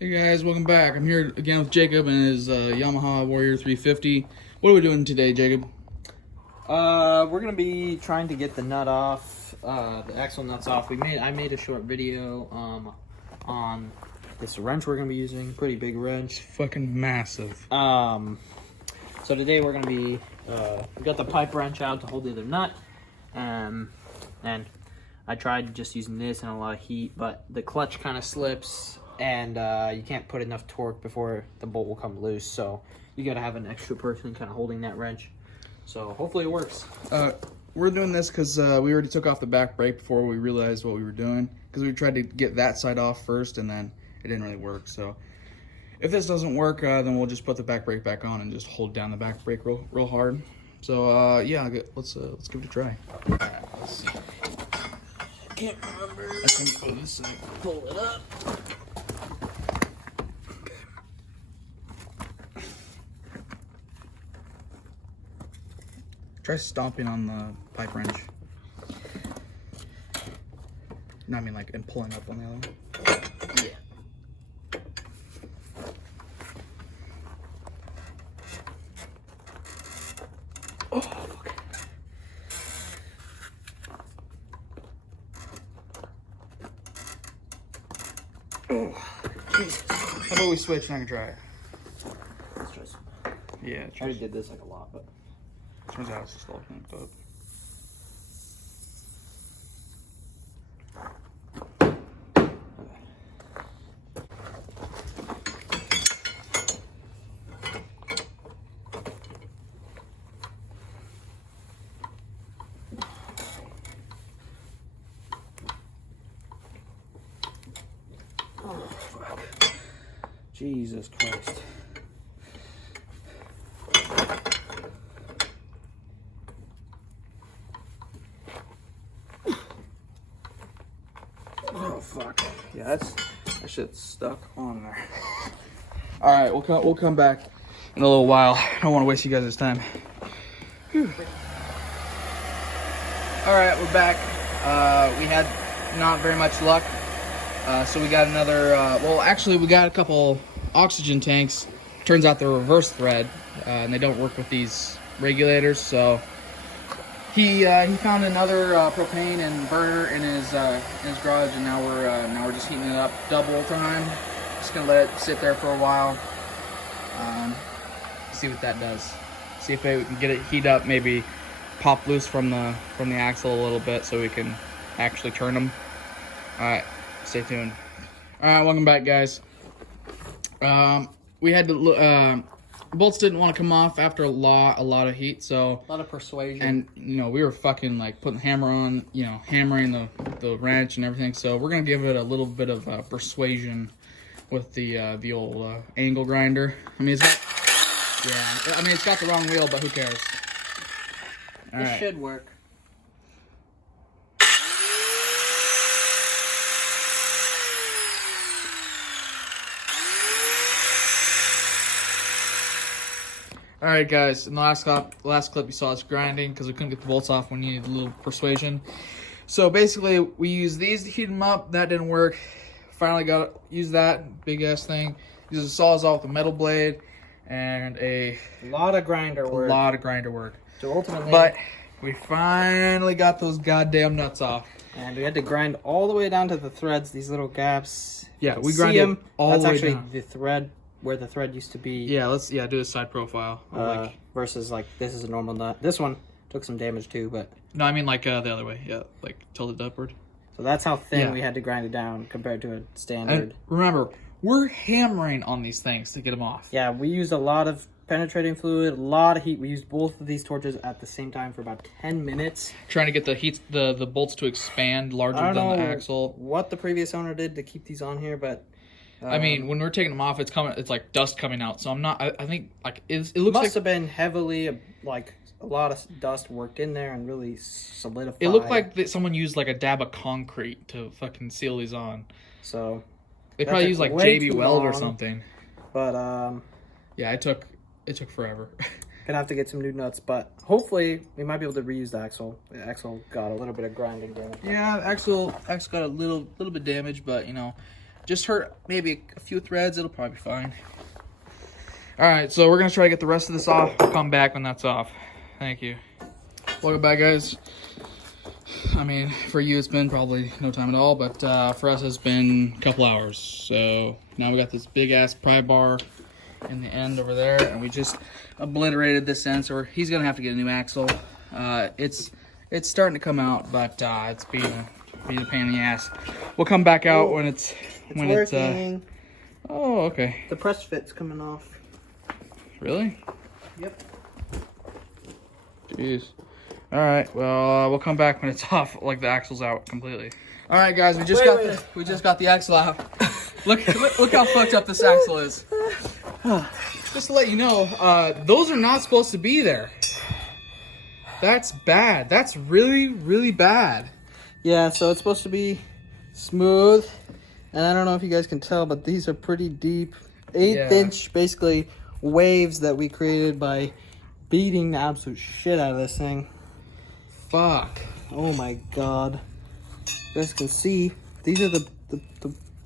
Hey guys, welcome back. I'm here again with Jacob and his Yamaha Warrior 350. What are we doing today, Jacob? We're gonna be trying to get the nut off, the axle nuts off. I made a short video on this wrench we're gonna be using. Pretty big wrench. It's fucking massive. So today we're gonna be we got the pipe wrench out to hold the other nut, and I tried just using this in a lot of heat, but the clutch kind of slips, and you can't put enough torque before the bolt will come loose. So you gotta have an extra person kind of holding that wrench. So hopefully it works. We're doing this because we already took off the back brake before we realized what we were doing. Because we tried to get that side off first, and then it didn't really work. So if this doesn't work, then we'll just put the back brake back on and just hold down the back brake real hard. So yeah, let's give it a try. All right, let's see. I can't remember. I think on this side. Pull it up. Try stomping on the pipe wrench. No, I mean like and pulling up on the other one. Yeah. Oh, fuck. Oh, Jesus. How about we switch and I can try it? Let's try some. Yeah, I already did this like a lot, but turns out it's just all connected up. oh fuck. Jesus Christ. Oh fuck! Yeah, that shit's stuck on there. All right, we'll come back in a little while. I don't want to waste you guys' time. Whew. All right, we're back. We had not very much luck, so we got another. Well, actually, we got a couple oxygen tanks. Turns out they're reverse thread, and they don't work with these regulators. So he found another propane and burner in his garage, and now we're just heating it up double time. Just gonna let it sit there for a while. See what that does. See if we can get it heat up, maybe pop loose from the axle a little bit, so we can actually turn them. All right, stay tuned. All right, welcome back, guys. We had to. Bolts didn't want to come off after a lot of heat, so A lot of persuasion. and we were fucking like putting the hammer on, hammering the wrench and everything. So we're gonna give it a little bit of persuasion with the old angle grinder. I mean, it's got the wrong wheel, but who cares? All This right. should work. All right, guys. In the last clip, you saw us grinding because we couldn't get the bolts off when you needed a little persuasion. So basically, we used these to heat them up. That didn't work. Finally used that big ass thing. Used a sawzall with a metal blade and a lot of grinder work. lot of grinder work. So ultimately, But we finally got those goddamn nuts off. and we had to grind all the way down to the threads. These little gaps. Yeah, You we can grinded see 'em. all That's the way actually down. the thread where the thread used to be. Yeah, let's do a side profile. Versus like this is a normal nut. This one took some damage too, but No, I mean like the other way. Yeah, like tilted upward. so that's how thin Yeah. we had to grind it down compared to a standard. And remember, we're hammering on these things to get them off. Yeah, we used a lot of penetrating fluid, a lot of heat. We used both of these torches at the same time for about 10 minutes. Trying to get the bolts to expand larger I than don't the know axle. what the previous owner did to keep these on here, but I mean, when we're taking them off, it's like dust coming out. So I'm not. I think like it looks must like have been heavily like a lot of dust worked in there and really solidified. it looked like someone used like a dab of concrete to fucking seal these on. So They that probably took used like way JB too Weld or long. something. But Yeah, it took forever. gonna have to get some new nuts, but hopefully we might be able to reuse the axle. The axle got a little bit of grinding damage. Yeah, axle got a little bit damaged, but just hurt maybe a few threads. It'll probably be fine. All right, so we're gonna try to get the rest of this off. I'll come back when that's off. Thank you. Welcome back, guys. I mean, for you it's been probably no time at all, but for us it's been a couple hours. So now we got this big ass pry bar in the end over there, and we just obliterated this end, so he's gonna have to get a new axle. It's starting to come out, but it's being a pain in the ass. We'll come back out when it's working. Oh, okay. The press fit's coming off. Really? Yep. Jeez. All right. Well, we'll come back when it's off, like the axle's out completely. All right, guys. We just got the axle out. look how fucked up this axle is. Just to let you know, those are not supposed to be there. That's bad. That's really, really bad. Yeah. So it's supposed to be smooth, and I don't know if you guys can tell, but these are pretty deep, 1/8-inch basically waves that we created by beating the absolute shit out of this thing. Fuck. Oh my god. You guys can see, these are the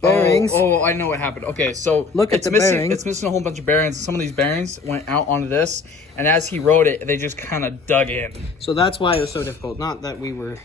bearings. Oh, I know what happened. Okay, so look at the bearings. It's missing a whole bunch of bearings. Some of these bearings went out onto this, and as he rode it, they just kind of dug in. So that's why it was so difficult. Not that we were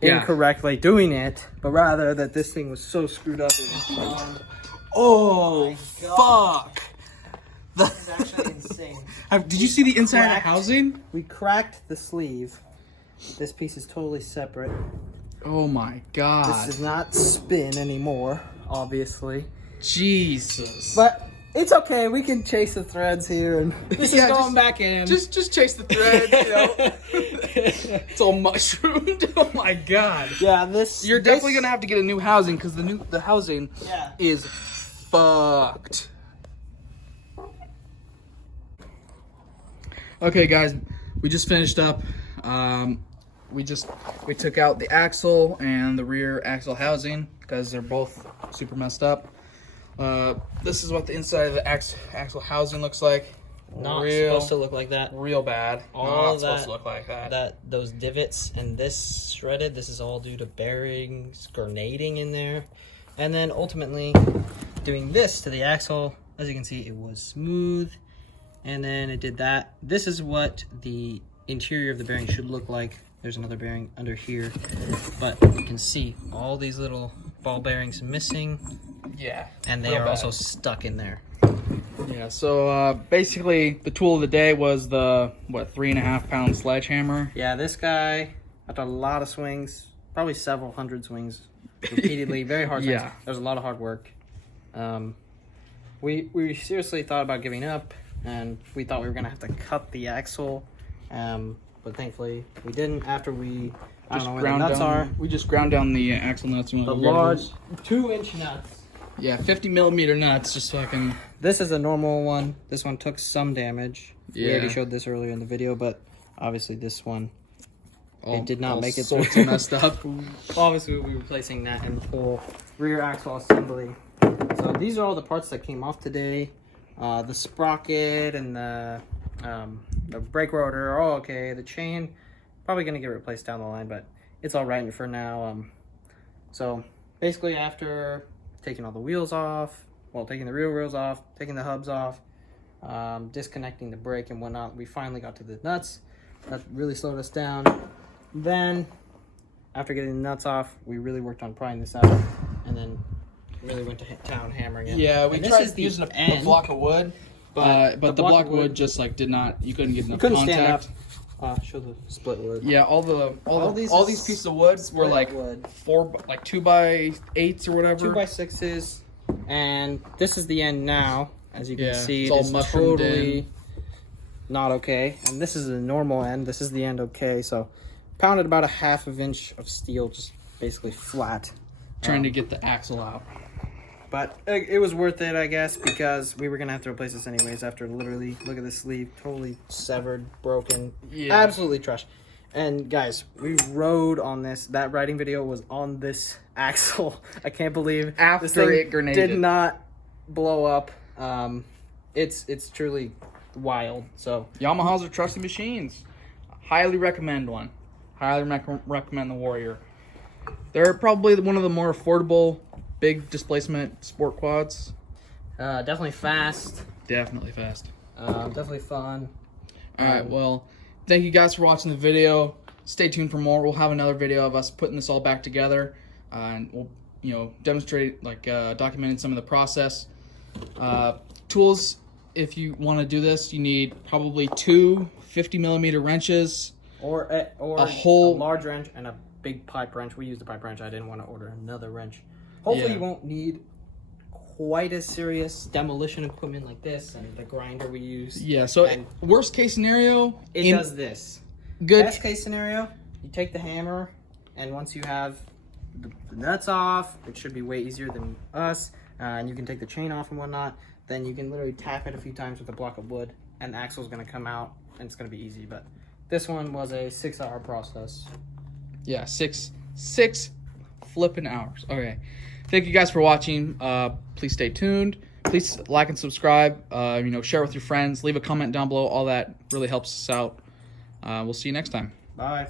incorrectly doing it, but rather that this thing was so screwed up. Oh, fuck. This is actually insane. Did you see the inside of the housing? We cracked the sleeve. This piece is totally separate. Oh my god. This does not spin anymore, obviously. Jesus. But it's okay. We can chase the threads here, and this is going back in. Just chase the threads, you know. It's all mushroomed. Oh my god. Yeah, You're definitely gonna have to get a new housing because the housing is fucked. Okay, guys, we just finished up. We took out the axle and the rear axle housing because they're both super messed up. This is what the inside of the axle housing looks like. Not supposed to look like that. Real bad. All Not supposed to look like that. Those divots and this shredded. This is all due to bearings grenading in there, and then ultimately doing this to the axle. As you can see, it was smooth, and then it did that. This is what the interior of the bearing should look like. There's another bearing under here, but you can see all these little ball bearings missing. Yeah. And they are also stuck in there. Yeah, so basically the tool of the day was the, 3.5-pound sledgehammer. Yeah, this guy, after a lot of swings, probably several hundred swings, repeatedly, very hard swings. Yeah. There was a lot of hard work. We seriously thought about giving up, and we thought we were going to have to cut the axle. But thankfully we didn't. After we just ground nuts down, we just ground down the axle nuts. The large 2-inch nuts. Yeah, 50mm nuts. Just fucking. This is a normal one. This one took some damage. Yeah. We already showed this earlier in the video, but obviously this one, it did not make it through. through. Messed up. Obviously we'll be replacing that in full rear axle assembly. So these are all the parts that came off today. The sprocket and the brake rotor are all okay. The chain, probably going to get replaced down the line, but it's all right for now. So basically after taking all the wheels off, taking the rear wheels off, taking the hubs off, disconnecting the brake and whatnot, we finally got to the nuts. That really slowed us down. Then after getting the nuts off, we really worked on prying this out, and then really went to town hammering it. Yeah, we tried using a block of wood. But the block of wood just like you couldn't get enough contact. Stand up. Show the split wood. Yeah, all these pieces of wood were like 2x8s or whatever. 2x6s, and this is the end now. As you can see, it's all mushroomed totally not okay. And this is the normal end. This is the end okay. So pounded about a 1/2 inch of steel, just basically flat, trying to get the axle out. But it was worth it, I guess, because we were going to have to replace this anyways after literally, look at the sleeve, totally severed, broken, absolutely trashed. And guys, we rode on this. That riding video was on this axle. I can't believe after it grenaded. Did not blow up. It's truly wild. So Yamahas are trusty machines. Highly recommend one. Highly recommend the Warrior. They're probably one of the more affordable big displacement sport quads. Definitely fast. Definitely fast. Definitely fun. All right, well, thank you guys for watching the video. Stay tuned for more. We'll have another video of us putting this all back together, and we'll, demonstrate, documenting some of the process. Tools, if you want to do this, you need probably 2 50mm wrenches. Or a large wrench and a big pipe wrench. We used the pipe wrench. I didn't want to order another wrench. Hopefully you won't need quite as serious demolition equipment like this and the grinder we use. Yeah, so worst case scenario, it does this. Good. Best case scenario, you take the hammer, and once you have the nuts off, it should be way easier than us, and you can take the chain off and whatnot, then you can literally tap it a few times with a block of wood, and the axle's going to come out, and it's going to be easy. But this one was a 6-hour process. Yeah, six flipping hours. Okay. Thank you guys for watching. Please stay tuned. Please like and subscribe. Share with your friends. Leave a comment down below. All that really helps us out. We'll see you next time. Bye.